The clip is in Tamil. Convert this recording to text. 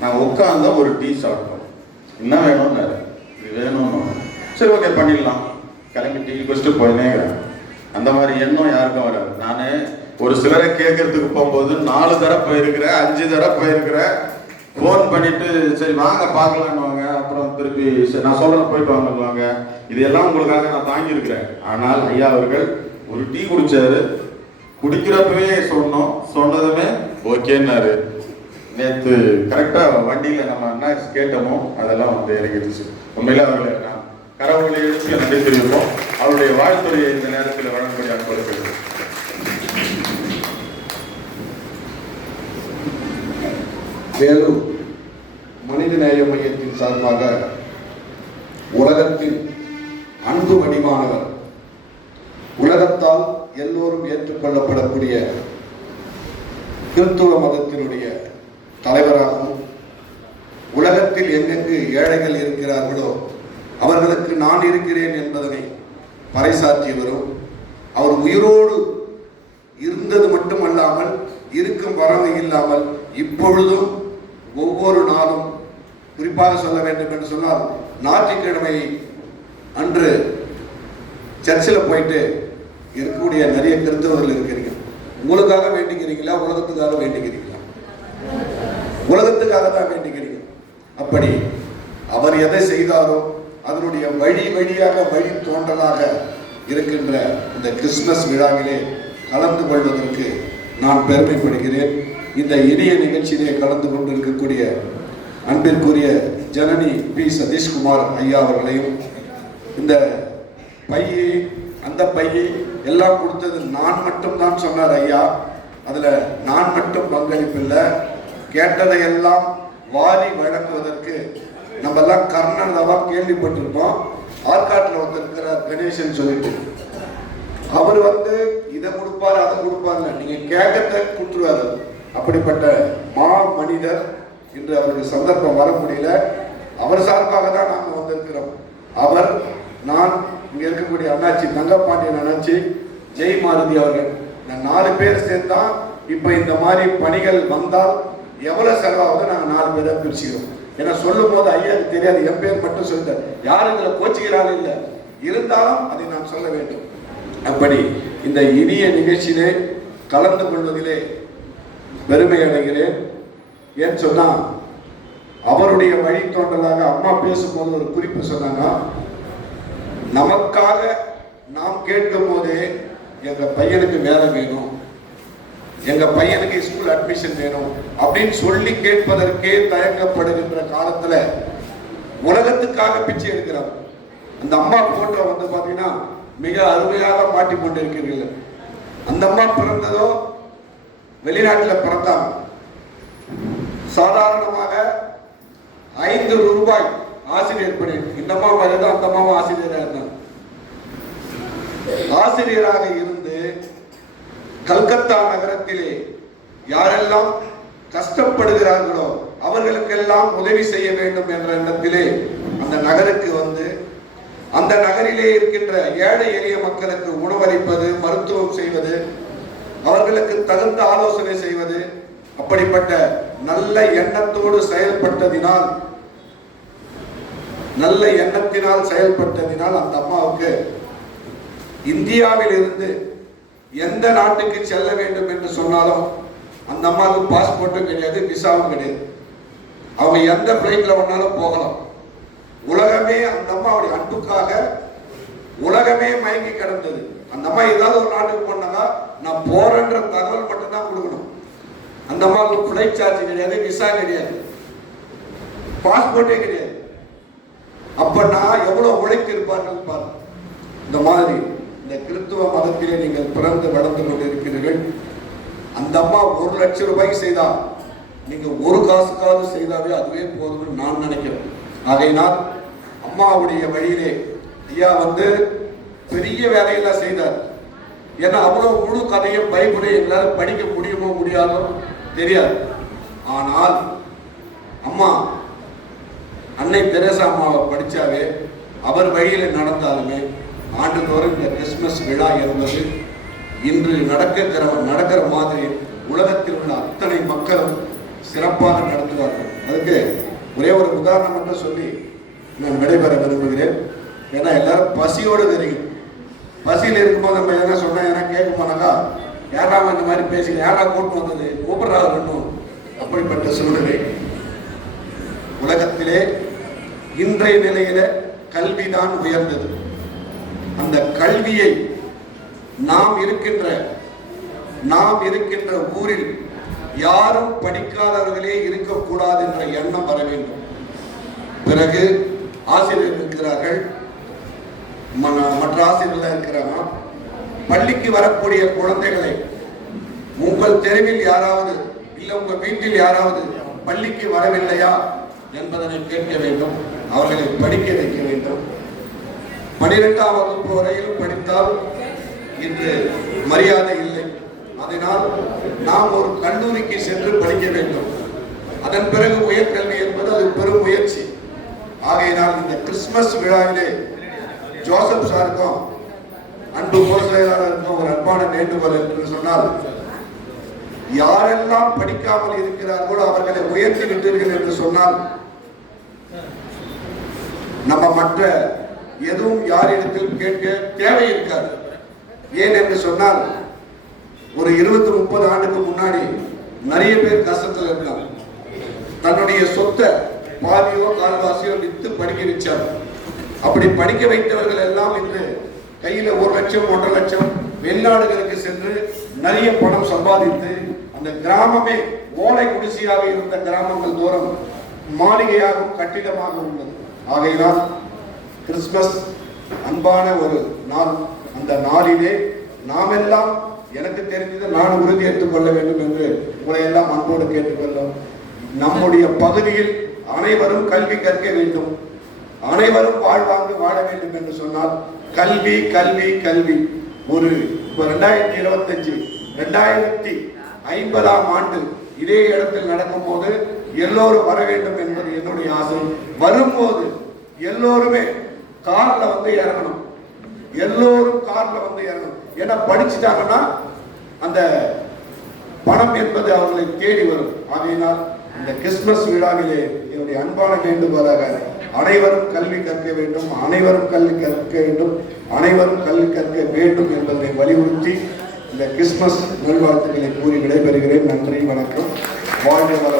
நான் உட்காந்தா ஒரு டீ சாப்பிட்டோம் என்ன வேணும்னாரு இது வேணும்னு. சரி ஓகே பண்ணிடலாம். கிளம்பி டீ குடிச்சிட்டு போயினேங்கிறேன் அந்த மாதிரி எண்ணம் யாருக்கும் வராது. நான் ஒரு சிலரை கேட்கறதுக்கு போகும்போது நாலு தடவை போயிருக்கிறேன் அஞ்சு தடவை போயிருக்கிறேன். ஃபோன் பண்ணிட்டு சரி வாங்க பார்க்கலான்னுவாங்க. அப்புறம் திருப்பி சரி நான் சொல்கிறேன் போயிட்டு வாங்குவாங்க இதெல்லாம் உங்களுக்காக நான் தாங்கியிருக்கிறேன். ஆனால் ஐயா அவர்கள் ஒரு டீ குடித்தாரு குடிக்கிறப்பவே சொன்னோம். சொன்னதுமே ஓகேன்னாரு நேற்று கரெக்டாக வண்டியில் நம்ம என்ன கேட்டோமோ அதெல்லாம் வந்து இறங்கிடுச்சு உண்மையில அவர்களை நான் கரவுகளை எழுப்பி நன்றி தெரிவிப்போம். அவருடைய வாழ்த்துறையை இந்த நேரத்தில் வழங்கும்படி அனுப்பப்படுகிறது வேலூர் மனிதநேய மையத்தின் சார்பாக உலகத்தின் அன்பு வடிவானவர் உலகத்தால் எல்லோரும் ஏற்றுக்கொள்ளப்படக்கூடிய கிறிஸ்துவ மதத்தினுடைய தலைவராகவும் உலகத்தில் எங்கெங்கு ஏழைகள் இருக்கிறார்களோ அவர்களுக்கு நான் இருக்கிறேன் என்பதனை பறைசாற்றியவரும் அவர் உயிரோடு இருந்தது மட்டுமல்லாமல் இருக்கும் வரவு இல்லாமல் இப்பொழுதும் ஒவ்வொரு நாளும் குறிப்பாக சொல்ல வேண்டும் என்று சொன்னால் ஞாயிற்றுக்கிழமை அன்று சர்ச்சில் போயிட்டு இருக்கக்கூடிய நிறைய கிறிஸ்தவர்கள் இருக்கிறீங்க உங்களுக்காக வேண்டிக்கிறீங்களா உலகத்துக்காக வேண்டிக்கிறீங்களா உலகத்துக்காக தான் வேண்டிக்கிறீங்க. அப்படி அவர் எதை செய்தாரோ அதனுடைய வழி வழியாக வழி தோன்றலாக இருக்கின்ற இந்த கிறிஸ்துமஸ் விழாவிலே கலந்து கொள்வதற்கு நான் பெருமைப்படுகிறேன். இந்த இனிய நிகழ்ச்சியிலே கலந்து கொண்டிருக்கக்கூடிய அன்பிற்குரிய ஜனனி பி. சதீஷ்குமார் ஐயா அவர்களையும் இந்த பையை அந்த பையை எல்லாம் கொடுத்தது நான் மட்டும் தான் சொன்னார் ஐயா. அதில் நான் மட்டும் பங்களிப்பில்லை. கேட்டதையெல்லாம் வாரி வழங்குவதற்கு நம்ம எல்லாம் கர்ணன் தான் கேள்விப்பட்டிருப்போம். ஆற்காட்டில் வந்திருக்கிறார் கணேசன் சொல்லிட்டு. அவர் வந்து இதை கொடுப்பாரு அதை கொடுப்பாருல நீங்க கேட்கறத கொடுத்துருவாரு. அப்படிப்பட்ட மா மனிதர் இன்று அவருக்கு சந்தர்ப்பம் வர முடியல. அவர் சார்பாக தான் நாங்கள் வந்திருக்கிறோம். அவர் நான் இங்கே இருக்கக்கூடிய அண்ணாச்சி தங்கப்பாண்டியன் அண்ணாச்சி ஜெய் மாருதி அவர்கள். இந்த நாலு பேர் சேர்ந்தா இப்போ இந்த மாதிரி பணிகள் வந்தால் எவ்வளவு செலவாகுதோ நாங்க நாலு பேரை பிரிச்சுக்கிறோம். ஏன்னா சொல்லும் போது ஐயாவுக்கு தெரியாது. என் பேர் மட்டும் சொல்லிட்டார். யாரும் இதுல கோச்சிக்கிறாங்க இல்லை. இருந்தாலும் அதை நாம் சொல்ல வேண்டும். அப்படி இந்த இனிய நிகழ்ச்சியிலே கலந்து கொள்வதிலே பெருமை அடைகிறேன். ஏன் சொன்னா அவருடைய வழித்தோன்றலாக அம்மா பேசும்போது ஒரு குறிப்பு சொன்னாங்க. நமக்காக நாம் கேட்கும் போதே எங்க பையனுக்கு வேலை வேணும். எங்க பையனுக்கு ஸ்கூல் அட்மிஷன் வேணும் அப்படின்னு சொல்லி கேட்பதற்கே தயங்கப்படுகின்ற காலத்துல உலகத்துக்காக பிச்சை எடுக்கிறார் அந்த அம்மா போட்டோ வந்து பாத்தீங்கன்னா மிக அருமையாக மாட்டி கொண்டிருக்கிறீர்கள். அந்த அம்மா பிறந்ததோ வெளிநாட்டில் பிறந்தாங்க சாதாரணமாக ஐந்து ரூபாய் ஆசிரியர் பணி இந்த அம்மா மாதிரி தான் அந்த அம்மாவும் ஆசிரியராக இருந்தாங்க ஆசிரியராக இருந்து கல்கத்தா நகரத்திலே யாரெல்லாம் கஷ்டப்படுகிறார்களோ அவர்களுக்கெல்லாம் உதவி செய்ய வேண்டும் என்ற எண்ணத்திலே அந்த நகருக்கு வந்து அந்த நகரிலே இருக்கின்ற ஏழை எளிய மக்களுக்கு உணவளிப்பது மருத்துவம் செய்வது அவர்களுக்கு தகுந்த ஆலோசனை செய்வது அப்படிப்பட்ட நல்ல எண்ணத்தோடு செயல்பட்டதினால் நல்ல எண்ணத்தினால் செயல்பட்டதினால் அந்த அம்மாவுக்கு இந்தியாவில் இருந்து எந்த நாட்டுக்கு செல்ல வேண்டும் என்று சொன்னாலும் அந்த அம்மாவுக்கு பாஸ்போர்ட்டும் கிடையாது விசாவும் கிடையாது. அவங்க எந்த பிளைட்ல வேணாலும் போகலாம். உலகமே அந்த அம்மாவுடைய அன்புக்காக உலகமே மயங்கி கிடந்தது. அந்த அம்மா ஏதாவது ஒரு நாட்டுக்கு போனாங்க நான் போறேன்ற தகவல் மட்டும்தான் கொடுக்கணும். அந்த அம்மாவுக்கு ஃபிளைட் சார்ஜ் கிடையாது விசா கிடையாது. பாஸ்போர்ட்டே கிடையாது. அப்ப நான் எவ்வளவு உழைத்திருப்பார்கள் பாருங்க பாரு இந்த மாதிரி இந்த குடும்பத்திலே நீங்கள் பிறந்து வளர்ந்து கொண்டிருக்கிறீர்கள். அந்த அம்மா ஒரு லட்சம் ரூபாய்க்கு செய்தால் நீங்க ஒரு காசுக்காவது செய்தாவே அதுவே போதும்னு நான் நினைக்கிறேன். ஆகையினால் அம்மாவுடைய வழியிலே ஐயா வந்து பெரிய வேலையெல்லாம் செய்தார். ஏன்னா அவ்வளவு முழு கதையும் பைபிளை எங்களால் படிக்க முடியுமோ முடியாதோ தெரியாது. ஆனால் அம்மா அன்னை தெரேசா அம்மாவை படிச்சாவே அவர் வழியில் நடந்தாலுமே ஆண்டுதோறும் இந்த கிறிஸ்மஸ் விழா என்பது இன்று நடக்கிற நடக்கிற மாதிரி உலகத்தில் உள்ள அத்தனை மக்களும் சிறப்பாக நடத்துவார்கள். அதுக்கு ஒரே ஒரு உதாரணம் மட்டும் சொல்லி நான் விடைபெற விரும்புகிறேன். ஏன்னா எல்லாரும் பசியோடு தெரியும். பசியில் இருக்கும்போது நம்ம எதனா சொன்னா எதனா கேட்க போனாக்கா யாரா இந்த மாதிரி பேசி யாரா கூட்டு வந்தது? கூப்பிடுறா ஒன்றும் அப்படிப்பட்ட சூழ்நிலை. உலகத்திலே இன்றைய நிலையில கல்விதான் உயர்ந்தது. அந்த கல்வியை நாம் இருக்கின்ற நாம் இருக்கின்ற ஊரில் யாரும் படிக்காதவர்களே இருக்கக்கூடாது என்ற எண்ணம் வர வேண்டும். பிறகு ஆசிரியர் இருக்கிறார்கள். ம- மற்ற ஆசிரியர்கள் இருக்கிறாங்க. பள்ளிக்கு வரக்கூடிய குழந்தைகளை உங்கள் தெருவில் யாராவது இல்லை உங்கள் வீட்டில் யாராவது பள்ளிக்கு வரவில்லையா என்பதனை கேட்க வேண்டும். அவர்களை படிக்க வைக்க வேண்டும். பனிரெண்டாம் வகுப்பு வரையில் படித்தால் இன்று மரியாதை இல்லை. அதனால் நாம் ஒரு கல்லூரிக்கு சென்று படிக்க வேண்டும். அதன் பிறகு உயர்கல்வி என்பது அது பெரும் முயற்சி. ஆகையினால் இந்த கிறிஸ்துமஸ் விழாவிலே ஜோசப் சாருக்கும் அன்பு போசையாளருக்கும் ஒரு அன்பான வேண்டுகோள் என்று சொன்னால் யாரெல்லாம் படிக்காமல் இருக்கிறார்களோ அவர்களை உயர்த்தி விட்டீர்கள் என்று சொன்னால் நம்ம மற்ற எதுவும் யாரிடத்தில் கேட்க தேவை இருக்காது. ஏன் என்று சொன்னால் ஒரு இருபத்தி முப்பது ஆண்டுக்கு முன்னாடி நிறைய பேர் கஷ்டத்தில் இருக்காங்க. தன்னுடைய சொத்தை பாதியோ கால்வாசியோ வித்து படிக்க வச்சார் அப்படி படிக்க வைத்தவர்கள் எல்லாம் இன்று கையில ஒரு லட்சம் ஒன்றரை லட்சம் வெளிநாடுகளுக்கு சென்று நிறைய பணம் சம்பாதித்து அந்த கிராமமே ஓலை குடிசையாக இருந்த கிராமங்கள் தூரம் மாளிகையாகவும் கட்டிடமாக உள்ளது. ஆகையினால் கிறிஸ்துமஸ் அன்பான ஒரு நாள். அந்த நாளிலே நாமெல்லாம் எனக்கு தெரிஞ்சது நான் உறுதி எடுத்துக்கொள்ள வேண்டும் என்று உங்களை எல்லாம் அன்போடு கேட்டுக்கொள்ளும். நம்முடைய பகுதியில் அனைவரும் கல்வி கற்க வேண்டும். அனைவரும் வாழ்வாங்கு வாழ வேண்டும் என்று சொன்னால் கல்வி கல்வி கல்வி. ஒரு இப்போ ரெண்டாயிரத்தி இருபத்தஞ்சு ரெண்டாயிரத்தி ஐம்பதாம் ஆண்டு இதே இடத்தில் நடக்கும் போது எல்லோரும் வர வேண்டும் என்பது என்னுடைய ஆசை. வரும்போது எல்லோருமே கார்ல வந்து இறங்கணும். எல்லோரும் கார்ல வந்து இறங்கணும். ஏன்னா படிச்சுட்டாங்கன்னா அந்த பணம் என்பது அவர்களை தேடி வரும். ஆகையினால் இந்த கிறிஸ்துமஸ் விழாவிலே என்னுடைய அன்பான வேண்டுகோளாக அனைவரும் கல்வி கற்க வேண்டும் அனைவரும் கல்வி கற்க வேண்டும் அனைவரும் கல்வி கற்க வேண்டும் என்பதை வலியுறுத்தி இந்த கிறிஸ்துமஸ் நல்வாழ்த்துக்களை கூறி விடைபெறுகிறேன். நன்றி வணக்கம். வாழ்க வளம்